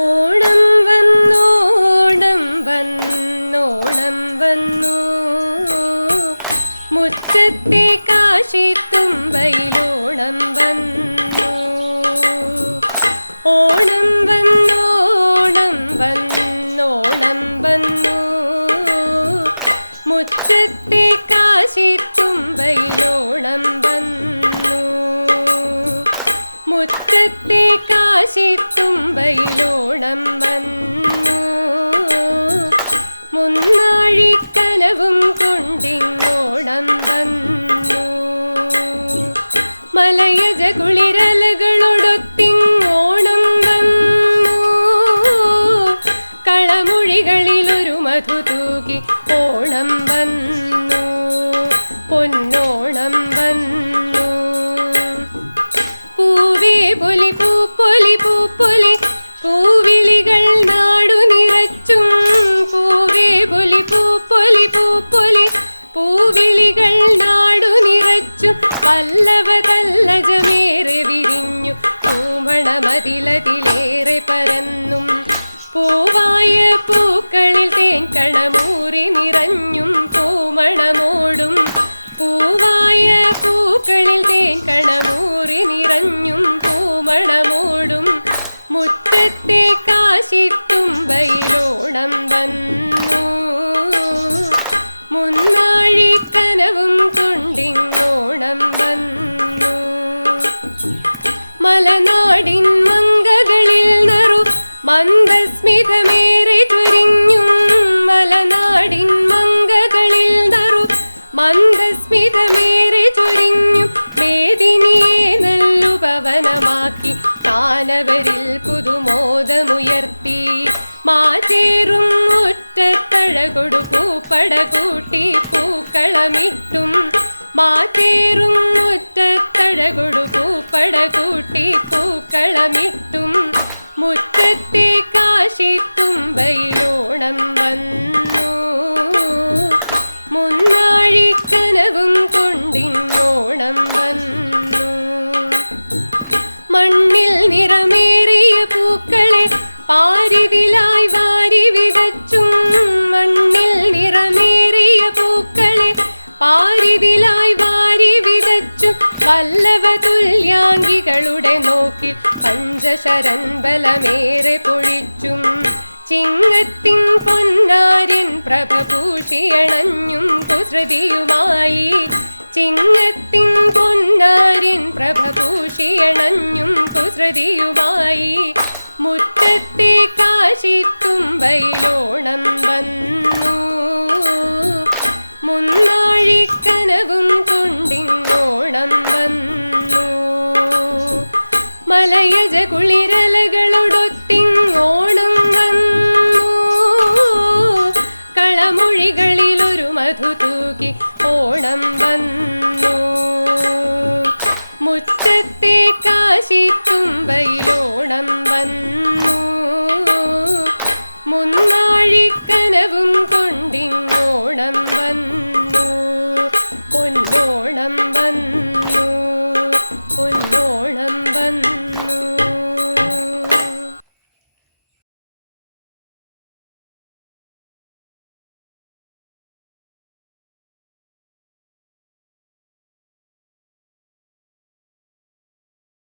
ഓണം വന്നോണം വന്നോണം വന്നു മുറ്റത്തെ കാശിത്തുമ്പയിലോണം വന്നു. ഓണം വന്നോണം വന്നോണം വന്നു മുറ്റത്തെ കാശിത്തുമ്പയിലോണം വന്നു. മുറ്റത്തെ കാശിത്തുമ്പയിലോണം വന്നു. മുന്നാഴിക്കനവും കൊണ്ടിങ്ങോണം വന്നു. മലയജ കുളിരലകളൊടൊത്തിങ്ങോണം വന്നു. കളമൊഴികളിലൊരു മധു തൂകി ഓണം വന്നു. പൊന്നോണം വന്നു. പൂവേ പൊലി പൂപ്പൊലി പൂപ്പൊലി പൂവിളികൾ നാടു നിറച്ചും. പൂവേ പൊലി പൂപ്പൊലി പൂപ്പൊലി പൂവിളികൾ നാടു നിറച്ചും. പല്ലവ തല്ലജമേറെ വിരിഞ്ഞു പൂമണമതിലതിലേറെ പരന്നും. പൂവായ പൂക്കളിൽ തേൻകണമൂറി നിറഞ്ഞും പൂമണമോടും. പൂവായ പൂക്കളിൽ തേൻകണമൂറി നിറഞ്ഞും പൂമണമോടും. മുറ്റത്തെ കാശിത്തുമ്പയിലോണം വന്നു. മുന്നാഴിക്കനവും കൊണ്ടിങ്ങോണം വന്നു. മലനാടിൻ മങ്കകളിൽ നറു മന്ദസ്മിതമേറെ ചൊരിഞ്ഞും. മലനാടിൻ മങ്കകളിൽ നറു മന്ദസ്മിതമേറെ ചൊരിഞ്ഞും. മേദിനിയെ നല്ലുപവനമാക്കി താനവരിൽ പുതുമോദമുയർത്തി. മാറ്റേറും മുറ്റത്തഴകൊടു പൂപ്പട കൂട്ടി പൂക്കളമിട്ടും. മാറ്റേറും മുറ്റത്തഴകൊടു പൂപ്പട കൂട്ടി പൂക്കളമിട്ടും. മുറ്റത്തെ കാശിത്തുമ്പയിലോണം വന്നു. മുന്നാഴിക്കനവും കൊണ്ടിങ്ങോണം വന്നു. മണ്ണിൽ നിറമേറിയ പൂക്കളെ പാരിതിലായി വാരി വിതച്ചും. മണ്ണിൽ നിറമേറിയ പൂക്കളെ പാരിതിലായി വാരി വിതച്ചും. പല്ലവ തുല്യാംഗികളുടെ നോക്കിൽ പഞ്ചശരൻ ബലമേറെ പൊഴിച്ചും. ചിങ്ങത്തിൻ പൊന്നാര്യൻ പ്രഭ പൂഷിയണഞ്ഞും കുസൃതിയുമായി ചിങ്ങത്തിൻ പൊന്നാരിൻ പ്രഭ പൂഷിയണഞ്ഞും കുസൃതിയുമായി മുറ്റത്തെ കാശിത്തുമ്പയിലോ